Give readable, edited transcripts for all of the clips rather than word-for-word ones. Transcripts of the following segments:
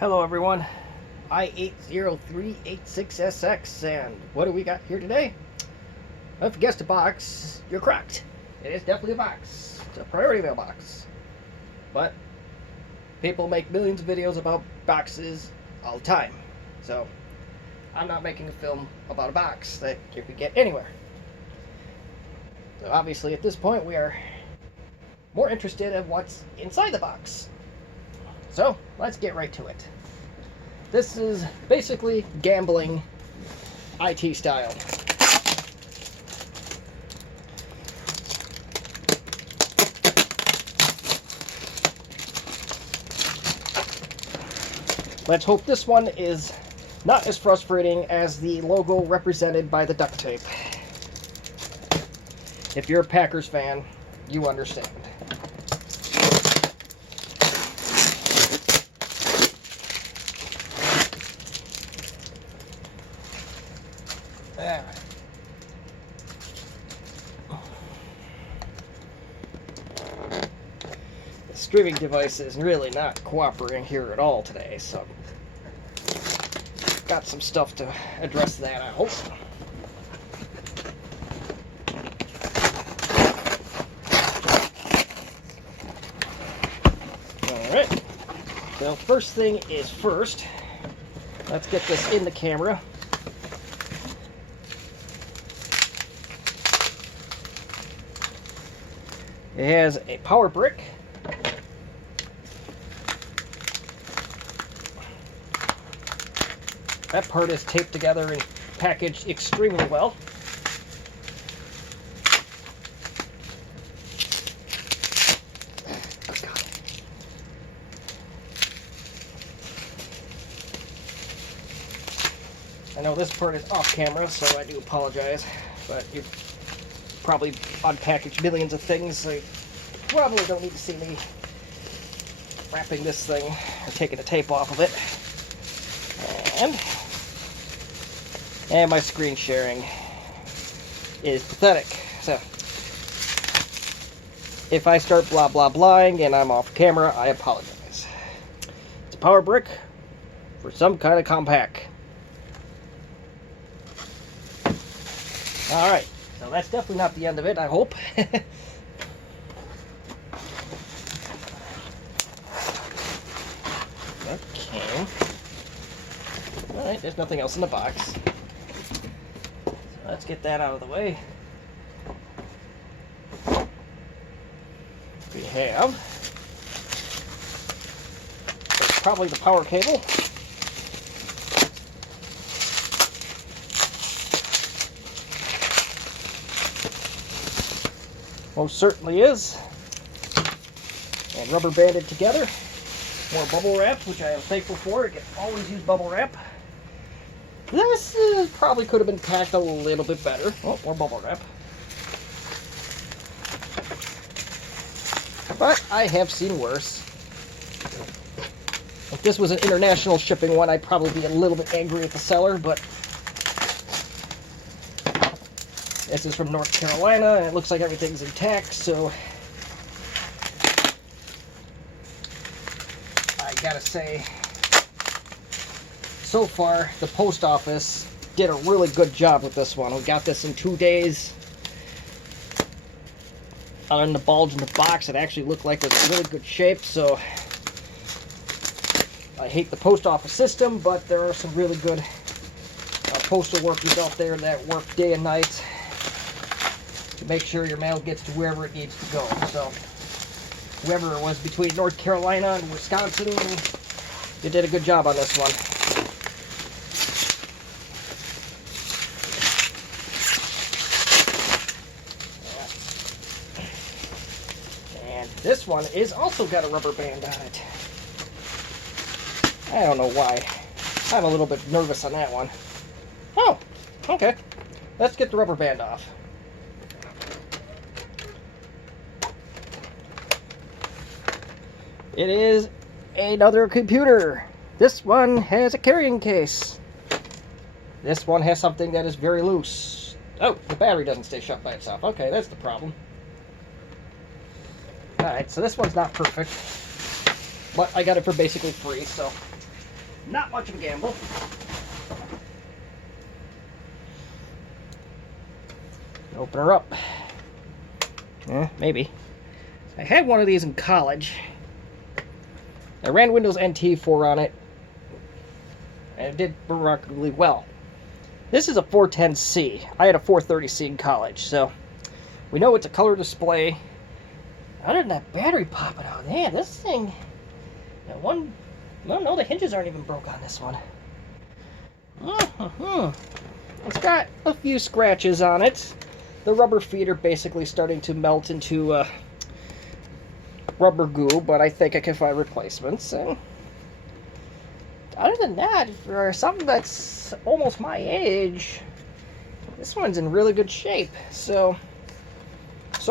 Hello everyone, I80386SX, and what do we got here today? Well, if you guessed a box, you're correct. It is definitely a box. It's a priority mail box. But people make millions of videos about boxes all the time. So I'm not making a film about a box that you could get anywhere. So obviously at this point we are more interested in what's inside the box. So let's get right to it. This is basically gambling IT style. Let's hope this one is not as frustrating as the logo represented by the duct tape. If you're a Packers fan, you understand. The streaming device is really not cooperating here at all today, so got some stuff to address that, I hope. Alright, so first thing is first. Let's get this in the camera. It has a power brick. That part is taped together and packaged extremely well. Oh, God. I know this part is off camera, so I do apologize, but you probably unpackaged millions of things, so you probably don't need to see me wrapping this thing or taking the tape off of it. And my screen sharing is pathetic. So if I start blah blah blahing and I'm off camera, I apologize. It's a power brick for some kind of Compaq. Alright, so that's definitely not the end of it, I hope. Okay. Alright, there's nothing else in the box. So let's get that out of the way. We have probably the power cable. Most certainly is. And rubber banded together. More bubble wrap, which I am thankful for. I can always use bubble wrap. This probably could have been packed a little bit better. Oh, more bubble wrap. But I have seen worse. If this was an international shipping one, I'd probably be a little bit angry at the seller, but this is from North Carolina, and it looks like everything's intact, so I gotta say, so far, the post office did a really good job with this one. We got this in 2 days. Other than the bulge in the box, it actually looked like it was in really good shape, so I hate the post office system, but there are some really good postal workers out there that work day and night to make sure your mail gets to wherever it needs to go. So whoever it was between North Carolina and Wisconsin, they did a good job on this one. And this one is also got a rubber band on it. I don't know why. I'm a little bit nervous on that one. Oh, okay. Let's get the rubber band off. It is another computer. This one has a carrying case. This one has something that is very loose. Oh, the battery doesn't stay shut by itself. Okay, that's the problem. Alright, so this one's not perfect. But I got it for basically free, so not much of a gamble. Open her up. Maybe. I had one of these in college. I ran Windows NT 4 on it, and it did remarkably well. This is a 410C. I had a 430C in college, so we know it's a color display. Other than that battery popping out, man, this thing, that one, no, the hinges aren't even broke on this one. It's got a few scratches on it. The rubber feet are basically starting to melt into rubber goo, but I think I can find replacements. And other than that, for something that's almost my age, this one's in really good shape. So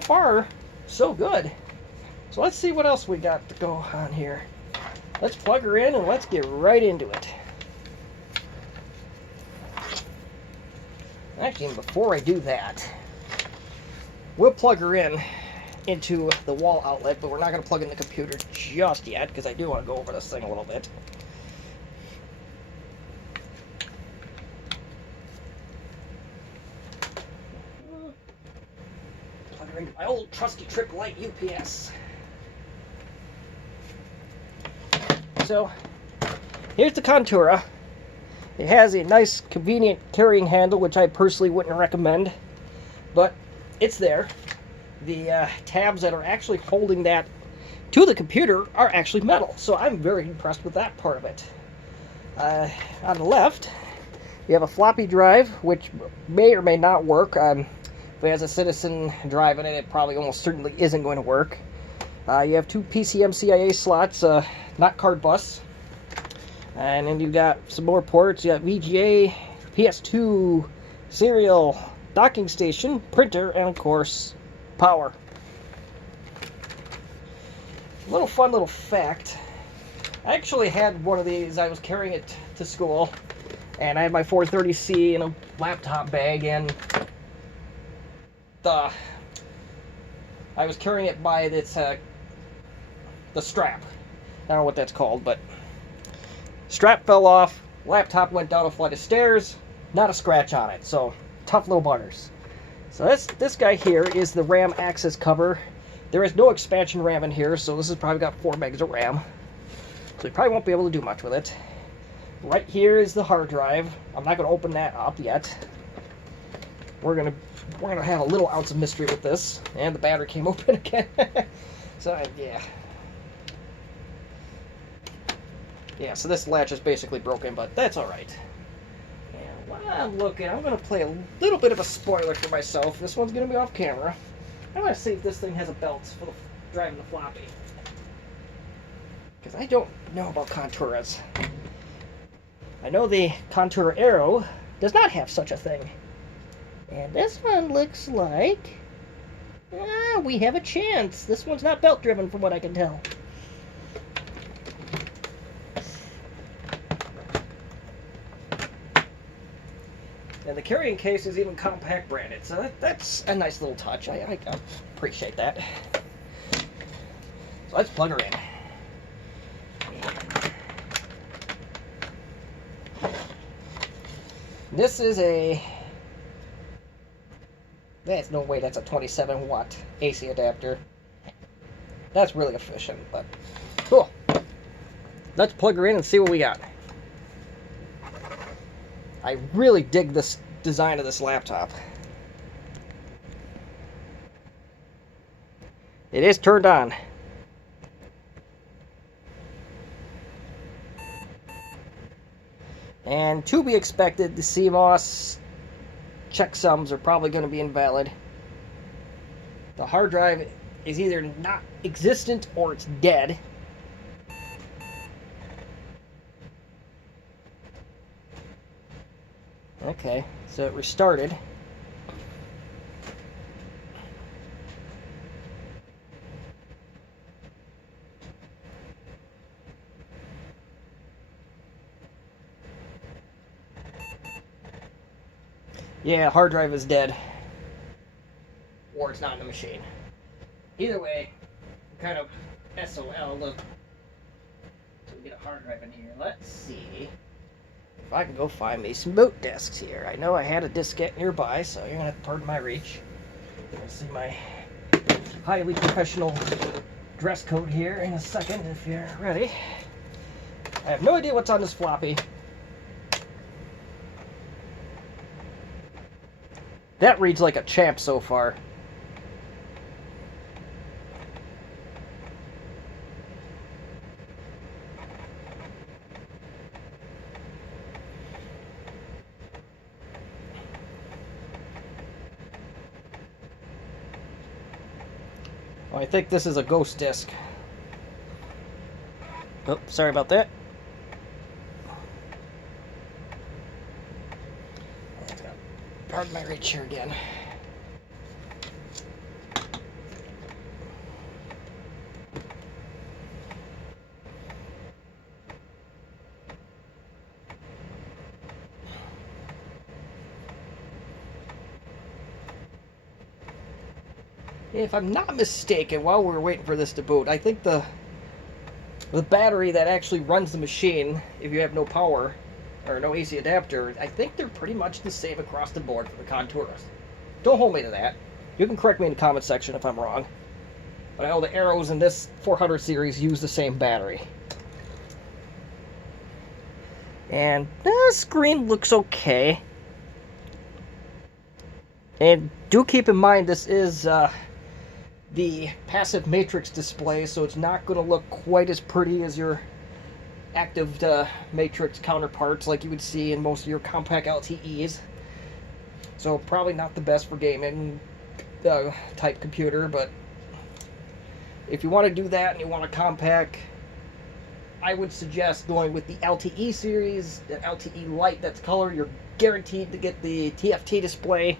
far, so good. So let's see what else we got to go on here. Let's plug her in and let's get right into it. Actually, before I do that, we'll plug her in into the wall outlet, but we're not going to plug in the computer just yet because I do want to go over this thing a little bit. Plug her into my old trusty Triple Light UPS. So, here's the Contura. It has a nice, convenient carrying handle, which I personally wouldn't recommend, but it's there. The tabs that are actually holding that to the computer are actually metal, so I'm very impressed with that part of it. On the left, we have a floppy drive, which may or may not work. If it has a Citizen drive in it, it probably almost certainly isn't going to work. You have two PCM-CIA slots, not card bus. And then you've got some more ports. You got VGA, PS2, serial, docking station, printer, and of course, power. Fun little fact. I actually had one of these. I was carrying it to school, and I had my 430C in a laptop bag, and I was carrying it by its the strap. I don't know what that's called, but strap fell off, laptop went down a flight of stairs, not a scratch on it, so tough little buggers. So this guy here is the RAM access cover. There is no expansion RAM in here, so this has probably got 4 megs of RAM. So you probably won't be able to do much with it. Right here is the hard drive. I'm not going to open that up yet. We're gonna have a little ounce of mystery with this, and the battery came open again. So yeah, so this latch is basically broken, but that's alright. And while I'm looking, I'm going to play a little bit of a spoiler for myself. This one's going to be off camera. I'm going to see if this thing has a belt for driving the floppy. Because I don't know about Conturas. I know the Contura Aero does not have such a thing. And this one looks like we have a chance. This one's not belt driven from what I can tell. And the carrying case is even Compaq branded, so that's a nice little touch. I appreciate that. So let's plug her in. This is there's no way that's a 27 watt AC adapter. That's really efficient, but cool. Let's plug her in and see what we got. I really dig this design of this laptop. It is turned on. And to be expected, the CMOS checksums are probably going to be invalid. The hard drive is either not existent or it's dead. Okay, so it restarted. Yeah, hard drive is dead. Or it's not in the machine. Either way, kind of SOL. Look. So we get hard drive in here. Let's see if I can go find me some boot discs here. I know I had a diskette nearby, so you're gonna have to pardon my reach. You'll see my highly professional dress code here in a second if you're ready. I have no idea what's on this floppy. That reads like a champ so far. I think this is a ghost disc. Oh, sorry about that. Pardon my reach here again. If I'm not mistaken, while we're waiting for this to boot, I think the battery that actually runs the machine, if you have no power or no AC adapter, I think they're pretty much the same across the board for the Conturas. Don't hold me to that. You can correct me in the comment section if I'm wrong. But I know the Arrows in this 400 series use the same battery. And the screen looks okay. And do keep in mind this is the passive matrix display, so it's not going to look quite as pretty as your active matrix counterparts like you would see in most of your Compaq LTEs. So probably not the best for gaming type computer, but if you want to do that and you want a Compaq, I would suggest going with the LTE series, the LTE Lite that's color. You're guaranteed to get the TFT display.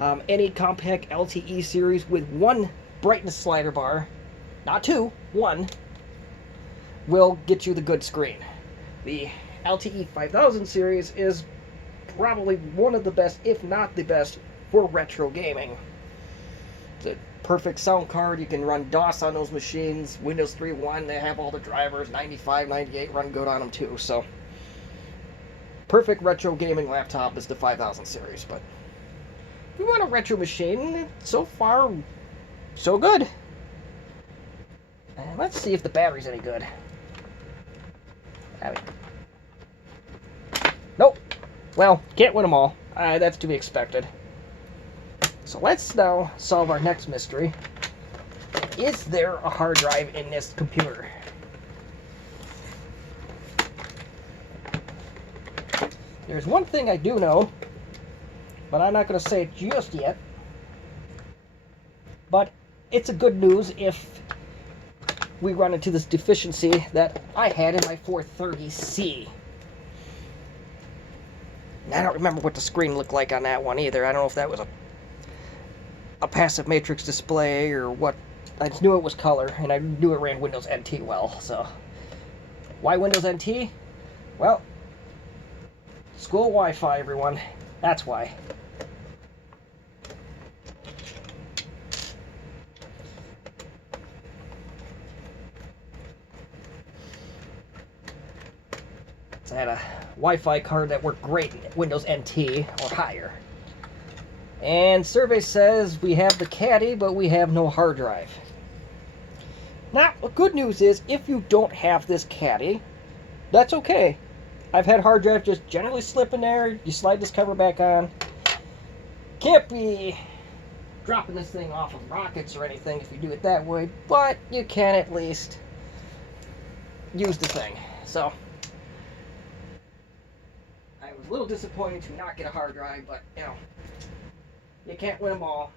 Any Compaq LTE series with one brightness slider bar, not two, one, will get you the good screen. The LTE 5000 series is probably one of the best, if not the best, for retro gaming. It's a perfect sound card. You can run DOS on those machines. Windows 3.1, they have all the drivers. 95, 98 run good on them too. So, perfect retro gaming laptop is the 5000 series. But if you want a retro machine, so far, so good. And let's see if the battery's any good. Nope. Well, can't win them all. That's to be expected. So let's now solve our next mystery. Is there a hard drive in this computer? There's one thing I do know, but I'm not going to say it just yet. But it's a good news if we run into this deficiency that I had in my 430C. I don't remember what the screen looked like on that one either. I don't know if that was a passive matrix display or what. I just knew it was color, and I knew it ran Windows NT well. So, why Windows NT? Well, school Wi-Fi, everyone. That's why. So I had a Wi-Fi card that worked great in Windows NT or higher. And survey says we have the caddy, but we have no hard drive. Now, the good news is, if you don't have this caddy, that's okay. I've had hard drive just generally slip in there. You slide this cover back on. Can't be dropping this thing off of rockets or anything if you do it that way, but you can at least use the thing. So, I was a little disappointed to not get a hard drive, but, you know, you can't win them all.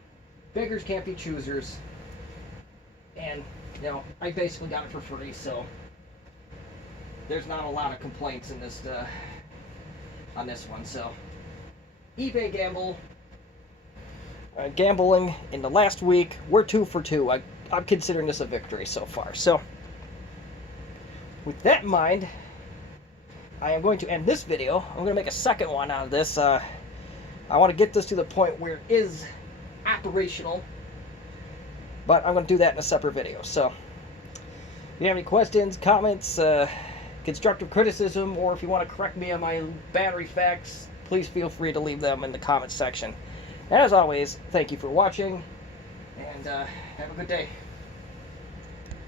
Beggars can't be choosers. And, you know, I basically got it for free, so there's not a lot of complaints in this on this one. So, eBay gambling in the last week, we're 2 for 2. I'm considering this a victory so far. So, with that in mind, I am going to end this video. I'm going to make a second one out of this. I want to get this to the point where it is operational, but I'm going to do that in a separate video. So, if you have any questions, comments, get constructive criticism, or if you want to correct me on my battery facts, please feel free to leave them in the comments section. As always, thank you for watching, and have a good day.